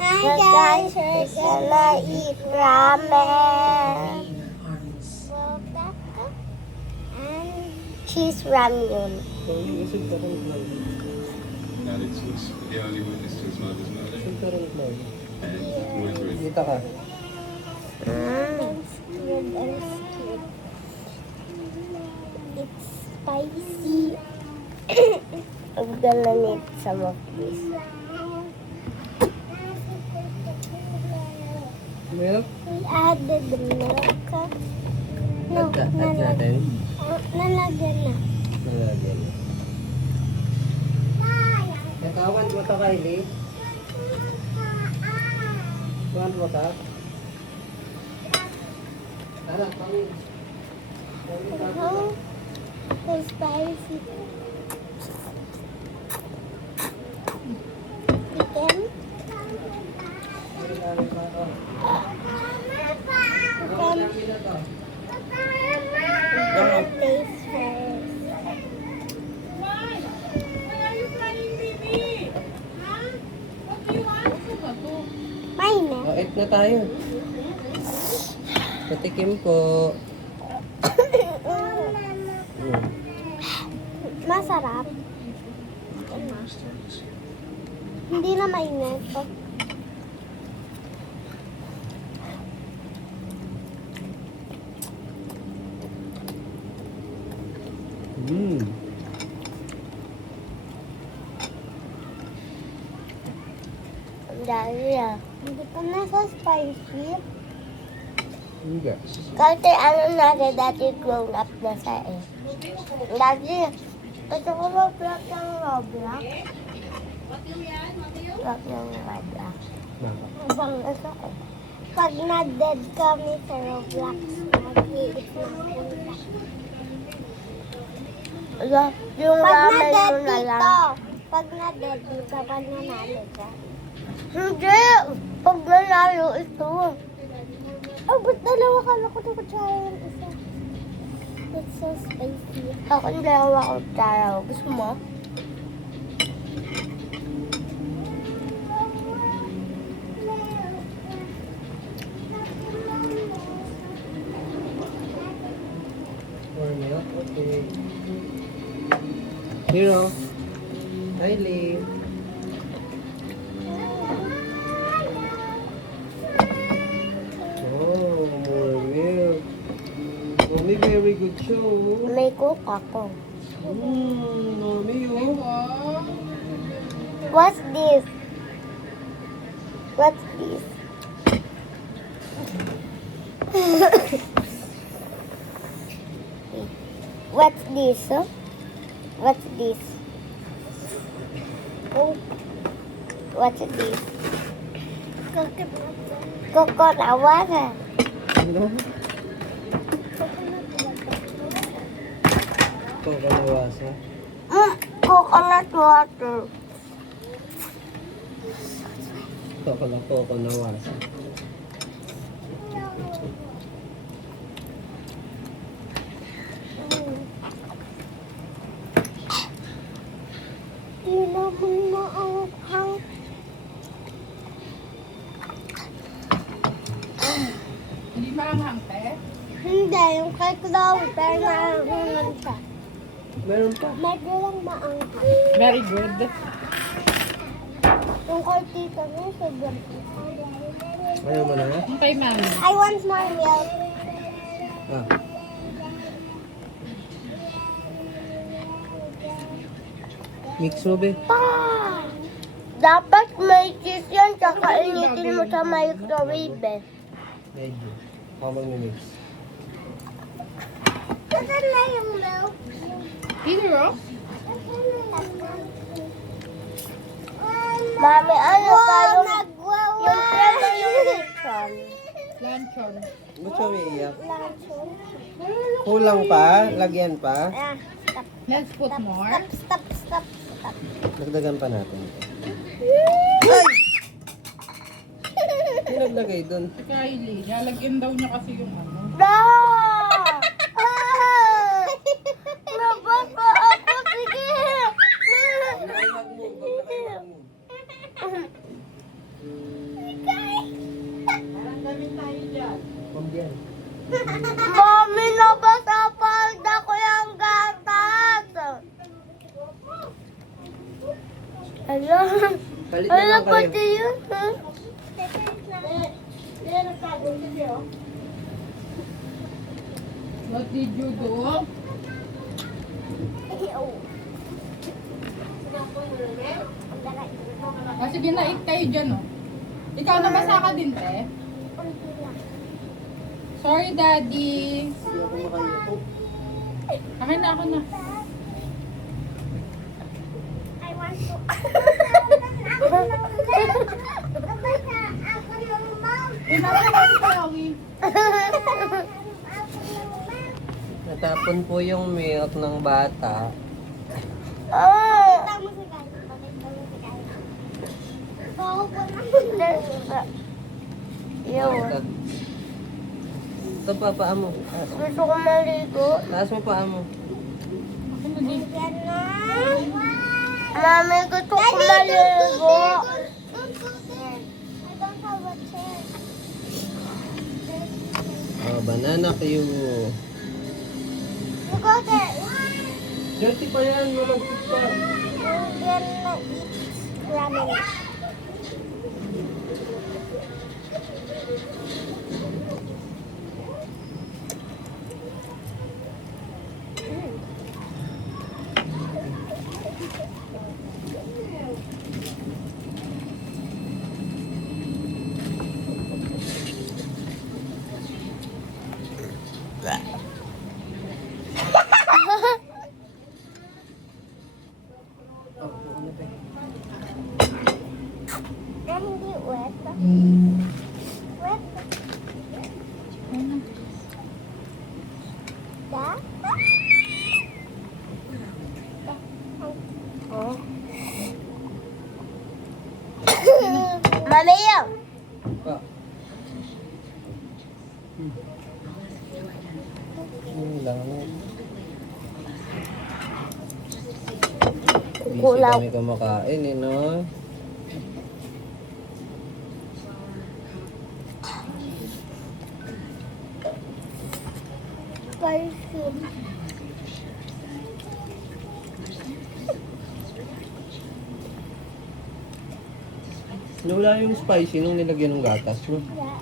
Hi guys, we're gonna eat ramen. And cheese ramyun. Alex was the only witness to his mother's murder. And Dito ka. I'm scared. It's spicy. I'm gonna need some of this. Milk? We added the milk. No, Add natin. nalagyan na. Nalagyan. Nakawan mo ta, Kylie? Kawan mo ta? Anak, kami. So spicy. Chicken. Taste first. Mainit. O, eat na tayo. Patikim po. Masarap. Hindi na mainit. Mm. Ang dami ah. Hindi pa na sa spicy. Hindi. Kasi ano natin dati grown up na sa eh. Dati, gusto ko mag-vlog ng Roblox. Vlog ng Roblox. Ibang gusto ko. Pag na-dead kami sa Roblox, mag-iit na punta. Yung Pag ramen na-dead mo na lang. dito, pag na-dead dito, pag nanalo ka. Hindi! Pag nanalo ito. Oh, ba't dalawa ka? Ako na kutsara ng isa. It's so spicy. Ako yung dalawa ko taraw. Gusto mo? Or milk? Okay. Hero. Kylie. Oh, more milk. Mommy, very good show. May cook ako. Mommy, oh. What's this? What's this? What's this? Huh? What's this? Oh. What's this? Coconut water. Ano? Kokonawasa. Coconut water. Kokonawasa. Hindi naman maanghang. Hindi maanghang, te? Hindi, yung kay Chloe, pero naanghang siya. Meron pa. Medyo lang maanghang. Very good. Yung kay Tita niya, sobrang. Ayaw mo na nga? Yung kay mami. I want more milk. Ah. Mix mo, be. Pa! Dapat may cheese yan, tsaka initin mo sa microwave eh. Medyo. Ako mag-mix. Saan na yung milk? Either of? Mami, ano pa yung... Nagwawa! Yung preno yung lechon. Luncheon. Ba't siya umiiyak? Luncheon. Kulang pa? Lagyan pa? Ah, stop, Let's put more. stop, stop, stop. Dagdagan pa natin ito. Ay! Naglagay dun. Si Kylie, lalagyan daw niya kasi yung ano. Da! Ah! Nabasa ako, sige! Mami, nabasa palda ko yung gatas. Ala, Palit ala naman pati kayo. yun, ha? What did you do? Ah, sige na, eat kayo dyan, oh. Ikaw nabasa ka din, te? Sorry, Daddy. Hindi ako makayuko. Akin na, ako na. I want to. Pinasa ko si Chloe. Natapon po yung milk ng bata. Ah! Pakita mo si Kyle. Pakita mo si Kyle. Oo, Yun. Ito pa, paa mo. Gusto ko maligo. Taas mo paa mo. Akin na din. yan na. Mami, gusto ko maligo. Don't go there. I don't have a chair. Oh, banana kayo. You go there. Dirty pa yan, malagkit pa. You can eat ramen. Hindi wet. Wet. Da? Oh. Mami, yun. Pa. Yun lang. Busy Kukulaw. kami kumakain eh, no? Spicy. Nawala yung spicy nung nilagyan ng gatas, no? Yeah.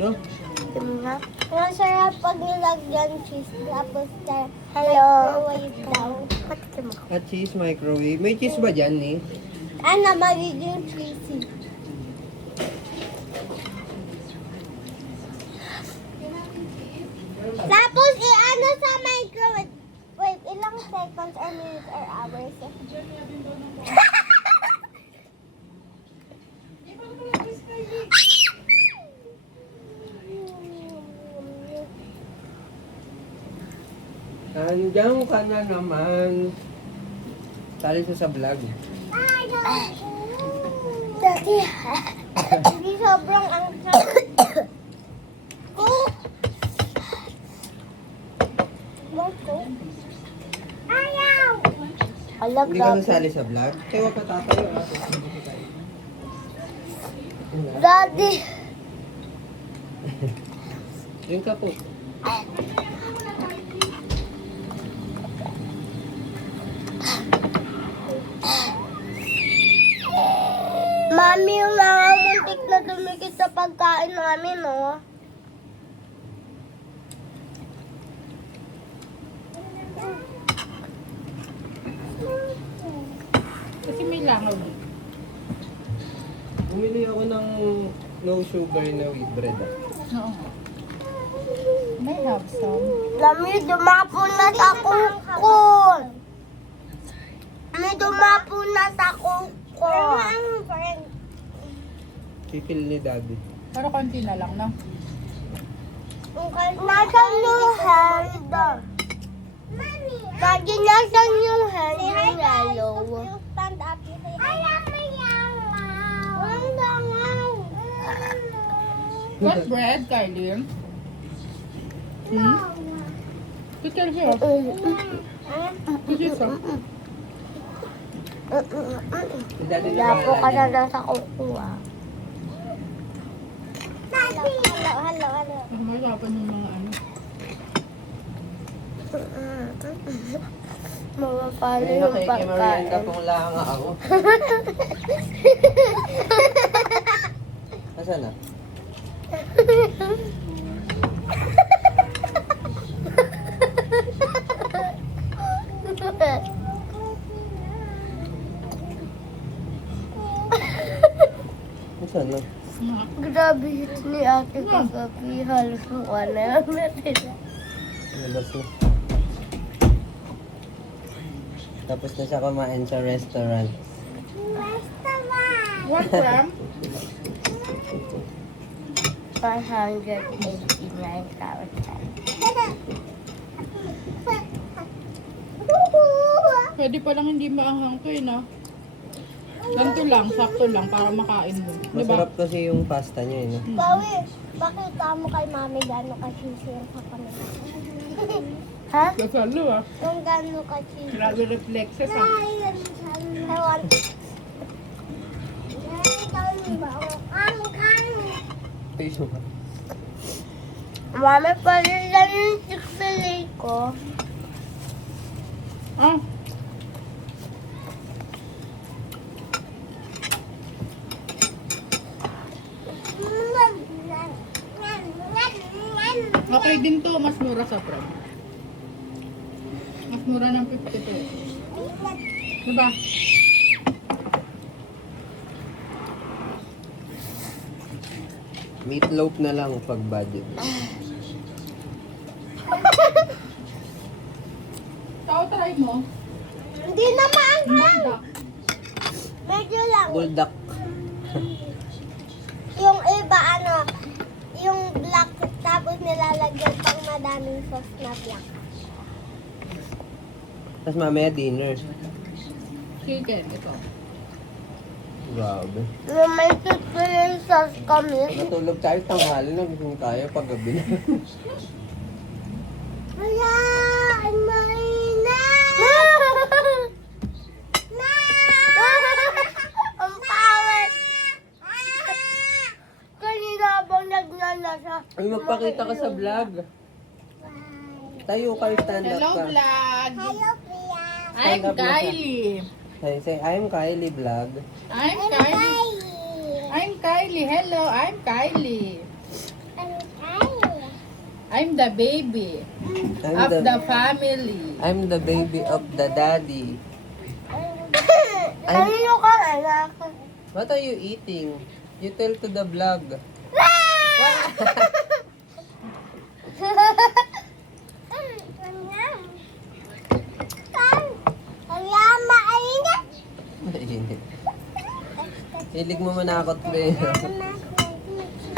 No? Tingnan. Masarap pag nilagyan cheese tapos Hello. microwave daw. Patikim ako. At cheese microwave. May cheese ba dyan, eh? Ano, magiging cheesy. Tapos i-ano sa microwave. Wait, ilang seconds or minutes or hours? Andiyan ka na naman. Tali sa vlog. Dati, hindi sobrang ang Ayaw! Alam Hindi ka na. nasali sa vlog? Kaya wag ka tatayo. Daddy. Yun ka po. Mami, yung nangamuntik na dumikit sa pagkain namin, oh. Kasi may langaw dito. Bumili ako ng no sugar na wheat bread. Oo. May have some. Mami, dumapo na sa kukon. Mami, dumapo na sa kukon. Kikil ni daddy. Pero konti na lang, no? Nasaan yung hand? Daddy, nasaan yung hand yung yellow? Stand up. Ayaw mo yangaw. Walang langaw. What bread, Kylie? Hmm? Picture here. Picture. Si daddy na Dapo ka bahala na niyan. lang sa kukuha. Hello. Mahirapan yung mga ano. Mapapalo Ay, yung nakikimarienda pagkain. pong langa ako. Asan na? Asan na? Grabe hit ni ate kagabi. Halos mukha na yung natin. Labas na. Tapos na siya kumain sa restaurant. What from? 189,000. Pwede palang hindi maanghang to eh, no? Ganito lang, sakto lang para makain mo. Diba? Masarap kasi yung pasta niya, eh, no? Bawi, bakita mo kay mami gano'n kasisir sa kanila. Ha? Kasalo ah. Yung gano'n kasisir. Grabe reflexes ah. Ewan. Piso ka. Mami, pa rin lang yung Chick-fil-A ko. Ah, okay din to. Mas mura sa prom. Mas mura ng 52. Diba? Meatloaf na lang pag budget. Tao, try mo. Hindi na maanghang. Banda. Medyo lang. Buldak. Yung iba ano, yung black tapos nilalagyan pang madaming sauce na black. Tapos mamaya dinner. Chicken, ito. Grabe. Yung may Chick-fil-A sauce kami. Matulog tayo tanghali na. Gusto tayo pag gabi na. Wala! Ang mainit! Ang pangit! Kanina habang nagnanasa. Ay, magpakita ka sa vlog. Tayo ka, stand up Hello, ka. vlog! Hello, Priya! I'm Stand up na ka. Kylie. Say, I'm Kylie Vlog. I'm Kylie. I'm Kylie. Hello, I'm Kylie. I'm the baby of the family. I'm the baby of the daddy. Kanino ka, anak? What are you eating? You tell to the vlog. Hilig mo manakot, pre.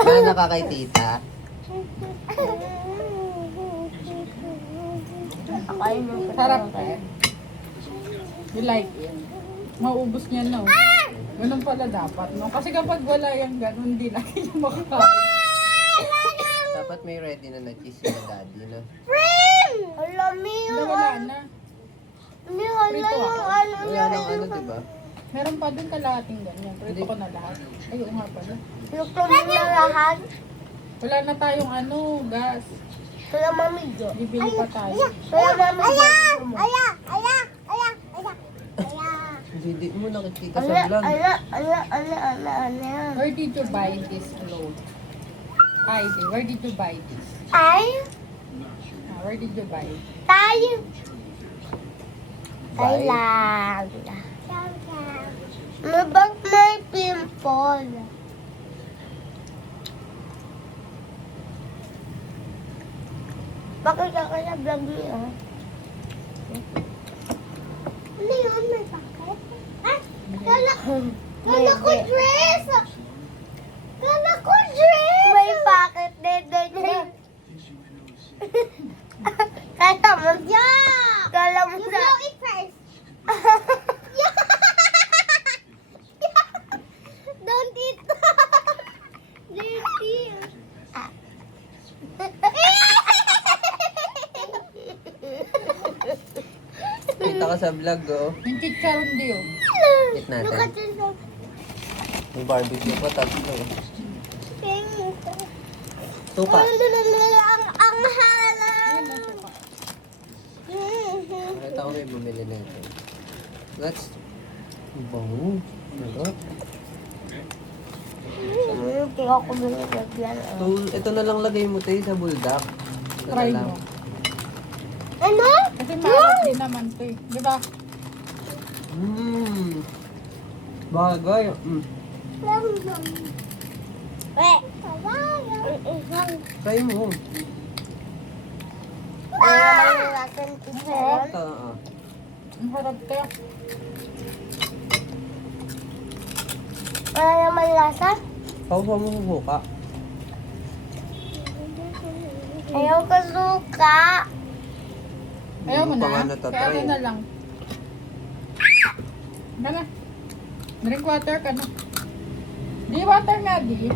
Mana ka kay tita? Sarap eh. You like it? Maubos niya no? Ganun pala dapat, no? Kasi kapag wala yung ganun, hindi na kayo makakain. Dapat may ready na cheese yung daddy, no? Alam mo Hindi, yung wala na. Hindi, wala Prito yung ako. ano Wala nang ano, diba? Meron pa dun kalahating ganyan. Prito Hindi. ko na lahat. Ayun nga pala. Luto mo na lahat. Wala na tayong ano, gas. Kaya mami Jo. Bibili pa tayo. Kaya mami Jo. Hindi mo nakikita sa Ala, vlog. ala. Where did you buy this clothes? Heidi, where did you buy this? Ay, Where did you buy it? tayo. Bye. Thailand. Mabag may pimple. Bakit ako sa vlog niyo? Ano yun? May packet? Ah! Kala ko dress! Kala ko dress! May packet dede. Kala mo Yeah! Kala mo You sa... blow it first. Don't eat. Dirty. Kita ka sa vlog, oh. Yung chicharon diyo. Eat Look at natin. yourself. Yung barbecue pa, tatlo. Tuka. Ang hala. Nakita ko may bumili na ito. Let's... Bango. Sarap. Hindi ako binigyan. Ito na lang lagay mo tayo sa buldak. Ito na Try lang. mo. Ano? Kasi maalat din naman to eh. Di ba? Bagay. Try mo. Ano natin chicharon? Ito, Ang harap to. Ano naman lasa? Pausaw mo sa suka. Ayaw ko suka. Ayaw mo Hindi pa nga na. natatry. Kaya ano na lang. Gana. Drink water ka na. Di water nga, di.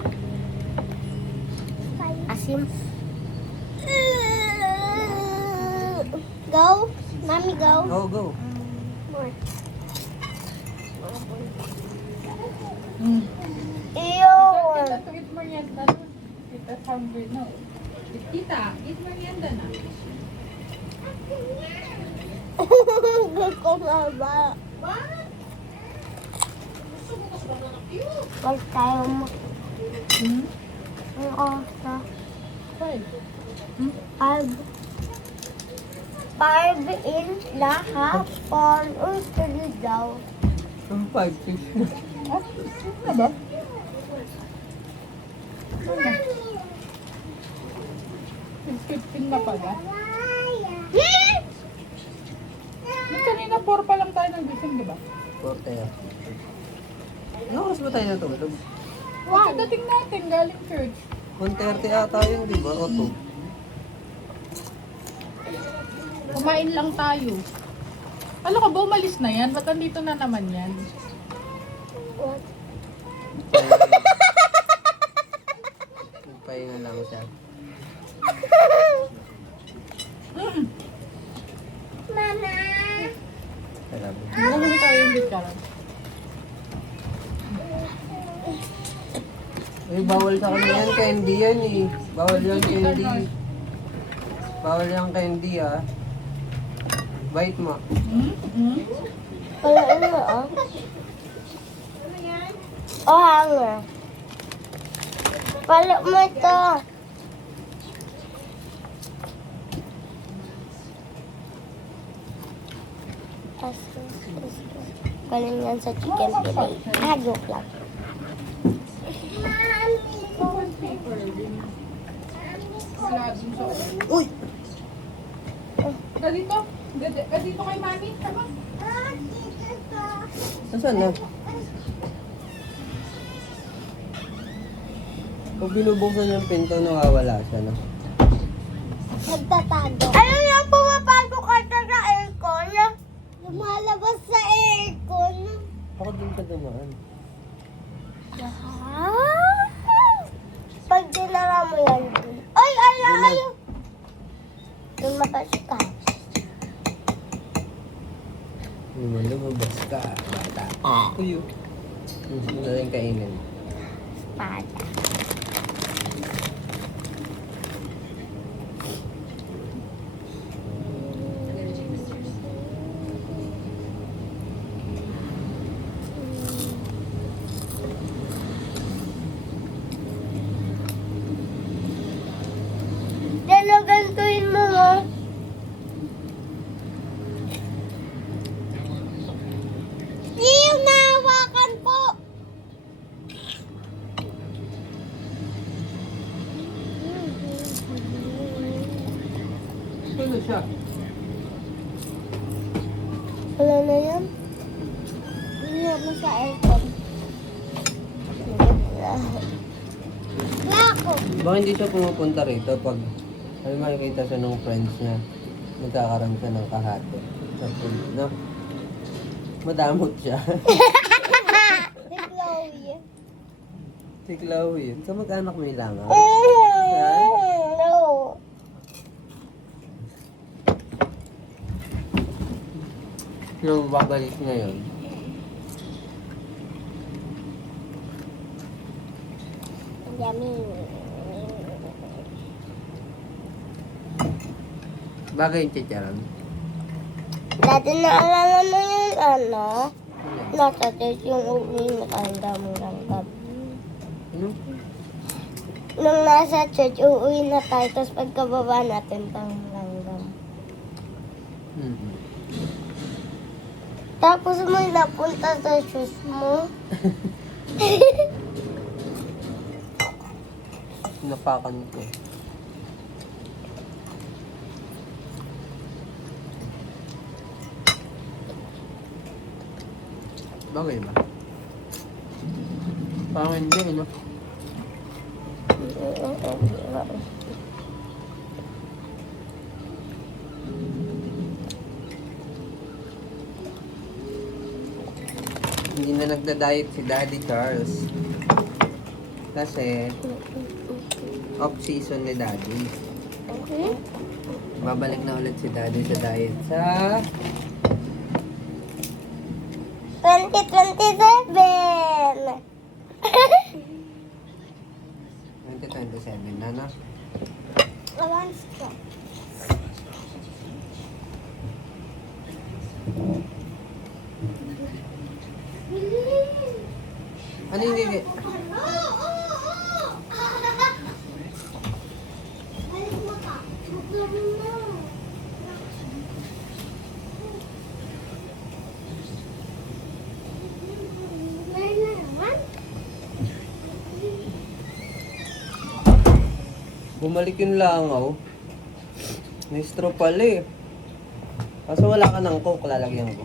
Asim. Go. Mommy, go. Oh, go. More. Iyo. Tita, to eat merienda na. Tita's hungry na. Tita, eat merienda na. Gusto nga ba? Wag tayo mo. Hmm? Ang osa. Five. Five in lahat. Paul. Uy, tuloy daw. Ang 5-6 na. Oh, ano ba? Ano? 15 na pala. Yung kanina 4 pa lang tayo nagising, di ba? Porte. Ano oras ba tayo natulog? Wow. Dating natin, galing church. 1:30 ata yun, di ba? O 2. Kumain lang tayo. Alam ka ba, umalis na yan? Ba't andito na naman yan? Nagpahinga lang siya. Mama. Sarap. Nahuli tayo yung literal. Eh, bawal sa kanya yan. Candy yan eh. Bawal yung candy. Bawal yung candy ah. Bite mo. Wala ano ah. Oh, hanger. Palo mo ito. Galing yan sa chicken fillet. Joke lang. Wala dun sa Uy! Dito. Dito kay mami. Tama. Nasaan na? Pag binubuksan yung pinto, nawawala siya na. Nagtatago. Ano yung pumapasok ka sa aircon? Lumalabas sa aircon. Ako din ka dumaan. Pag dinara mo yan dun. Ay, ay, ay! Lumabas ka. Lumabas ka, bata. Uyo. Gusto na rin kainin. Espada. Dalagantuin mo mo. Yung nahawakan po. Ano siya? Wala na yan. Lumabas sa aircon. Lako. Baka hindi siya pumupunta rito pag makikita siya ng friends niya. Nagkakaroon siya ng kahati. Sa food, no? Madamot siya. Si Chloe. Si Chloe. Kamag-anak mo yung langaw. No. Yung babalik ngayon. Yummy. Bagay yung chicharon. Dati naalala mo yung ano? Nasa church yung uwi na langgam. Ano? Nung nasa church, uuwi na tayo, tapos pagkababa natin langgam. Mm. Tapos may napunta sa shoes mo. Napakan ko. Bagay ba? Parang hindi, no? Hindi na nagda-diet si Daddy Charles. Kasi, off-season ni Daddy. Babalik na ulit si Daddy sa diet sa 2027! 2027 na, no? Once ka. Ano hindi? Bumalik yung langaw. May straw pala eh. Kaso wala ka ng coke, lalagyan ko.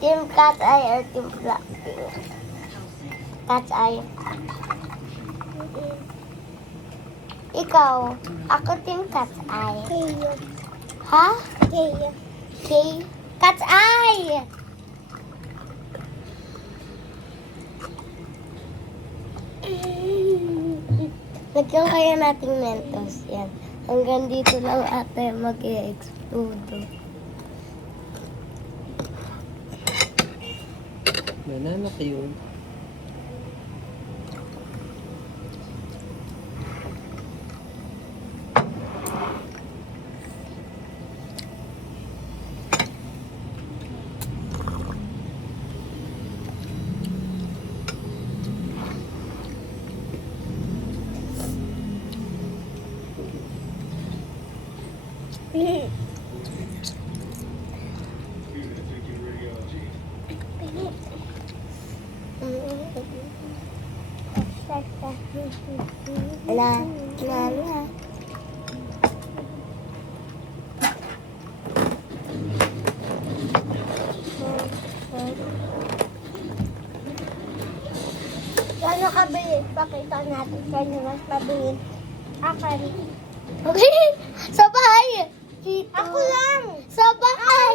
Team Cat's Eye or Team Blackpink? Cat's Eye. Ikaw, ako Team Cat's Eye. Ha? K. Cat's Eye! Lagyan kaya nating Mentos yan. Hanggang dito lang ate mag-i-explode. Nananak yun. La, la, la. Ano kabili? Pakita natin kanya mas mabili. Akan. Okay, sa bahay. Dito. Ako lang. Sa bahay.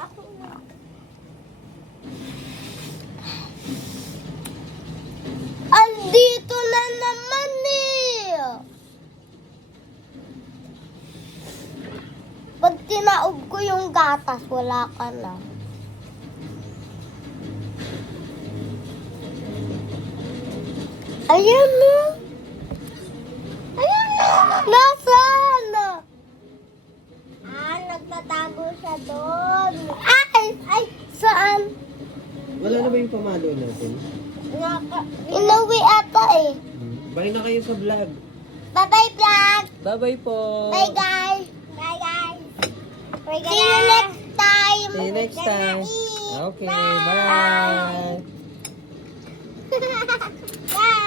Ako lang. Andito na naman eh. Pag tinaob ko yung gatas, wala ka na. Ayan na. Ayan na. Nasaan? Nagtatago siya doon. Ay, saan? Wala na ba yung pamalo natin? Inuwi ata eh. Bye na kayo sa vlog. Bye-bye vlog. Bye-bye po. Bye guys. Bye guys. See you next time. See you next time. eat. Okay, bye. Bye.